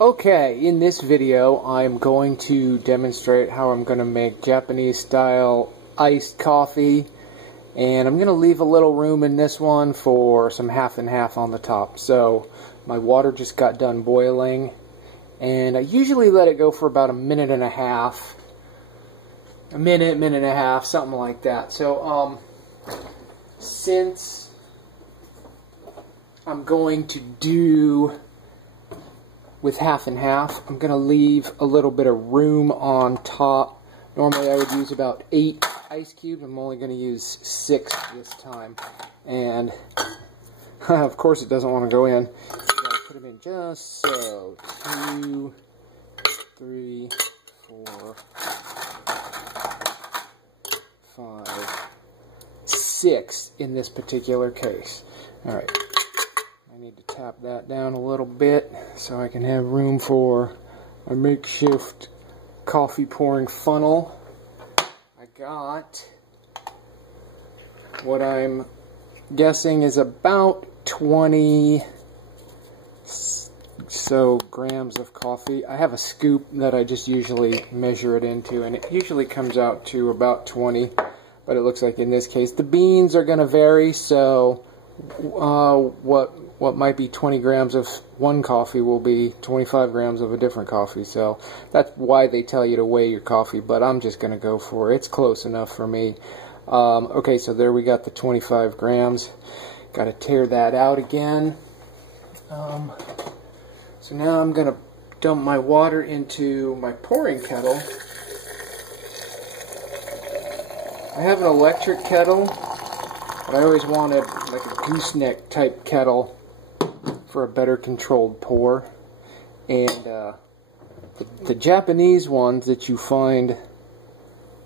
Okay, in this video I'm going to demonstrate how I'm going to make Japanese style iced coffee, and I'm going to leave a little room in this one for some half and half on the top. So my water just got done boiling, and I usually let it go for about a minute and a half, minute and a half, something like that. So since I'm going to do with half and half, I'm going to leave a little bit of room on top. Normally I would use about 8 ice cubes. I'm only going to use 6 this time. And of course it doesn't want to go in. So you gotta put them in just so. 2, 3, 4, 5, 6 in this particular case. Alright. I need to tap that down a little bit so I can have room for a makeshift coffee pouring funnel. I got what I'm guessing is about 20 so grams of coffee. I have a scoop that I just usually measure it into, and it usually comes out to about 20, but it looks like in this case the beans are going to vary, so what might be 20 grams of one coffee will be 25 grams of a different coffee. So that's why they tell you to weigh your coffee, but I'm just going to go for it. It's close enough for me. Okay, so there we got the 25 grams. Got to tear that out again. So now I'm going to dump my water into my pouring kettle. I have an electric kettle, but I always wanted like a gooseneck type kettle for a better controlled pour. And the Japanese ones that you find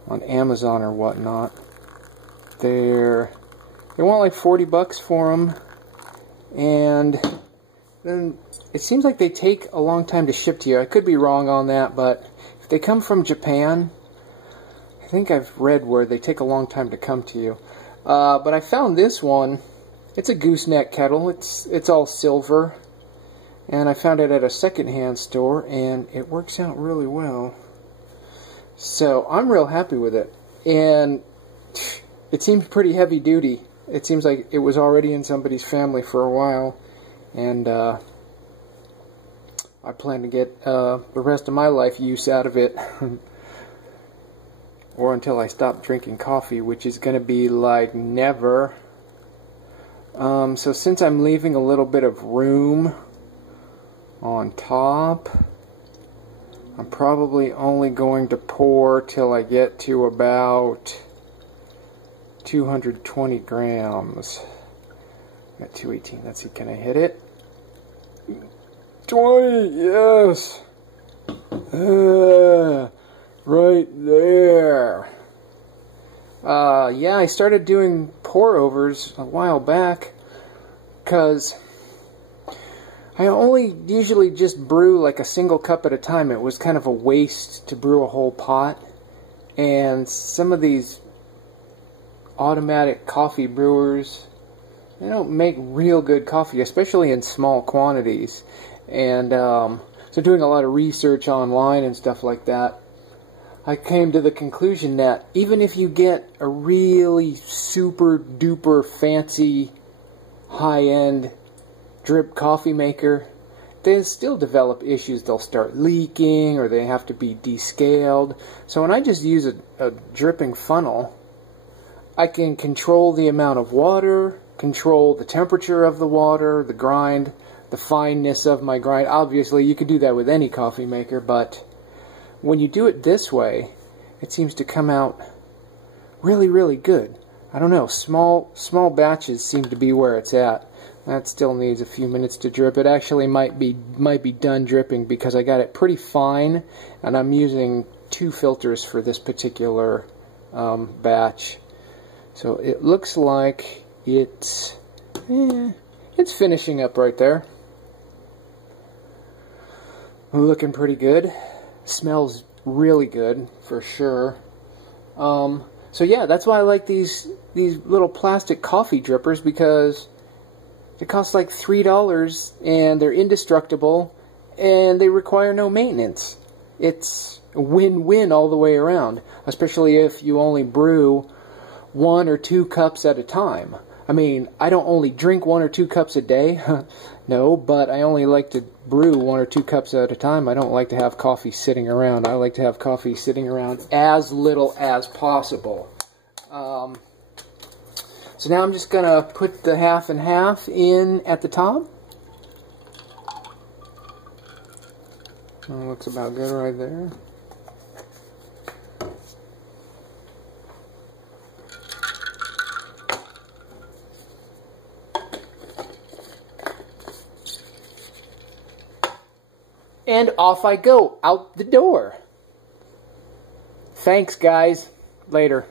on Amazon or whatnot, they want like 40 bucks for them, and then it seems like they take a long time to ship to you. I could be wrong on that, but if they come from Japan, I think I've read where they take a long time to come to you. But I found this one. It's a gooseneck kettle. It's all silver, and I found it at a secondhand store, and it works out really well. So I'm real happy with it, and it seems pretty heavy duty. It seems like it was already in somebody's family for a while, and I plan to get the rest of my life use out of it. Or until I stop drinking coffee, which is going to be like never. So since I'm leaving a little bit of room on top, I'm probably only going to pour till I get to about 220 grams. Got 218. Let's see, can I hit it? 20, yes! Right there. Yeah, I started doing pour-overs a while back because I only usually just brew like a single cup at a time. It was kind of a waste to brew a whole pot, and some of these automatic coffee brewers, they don't make real good coffee, especially in small quantities. And so doing a lot of research online and stuff like that, I came to the conclusion that even if you get a really super duper fancy high-end drip coffee maker, they still develop issues. They'll start leaking, or they have to be descaled. So when I just use a dripping funnel, I can control the amount of water, control the temperature of the water, the grind, the fineness of my grind. Obviously you could do that with any coffee maker, but when you do it this way, it seems to come out really, really good. I don't know, small batches seem to be where it's at. That still needs a few minutes to drip. It actually might be done dripping because I got it pretty fine, and I'm using 2 filters for this particular batch. So it looks like it's finishing up right there. Looking pretty good. Smells really good for sure. So yeah, that's why I like these little plastic coffee drippers, because they cost like $3 and they're indestructible, and they require no maintenance. It's a win-win all the way around, especially if you only brew 1 or 2 cups at a time. I mean, I don't only drink 1 or 2 cups a day, no, but I only like to brew 1 or 2 cups at a time. I don't like to have coffee sitting around. I like to have coffee sitting around as little as possible. So now I'm just going to put the half and half in at the top. Looks about good right there. And off I go, out the door. Thanks, guys. Later.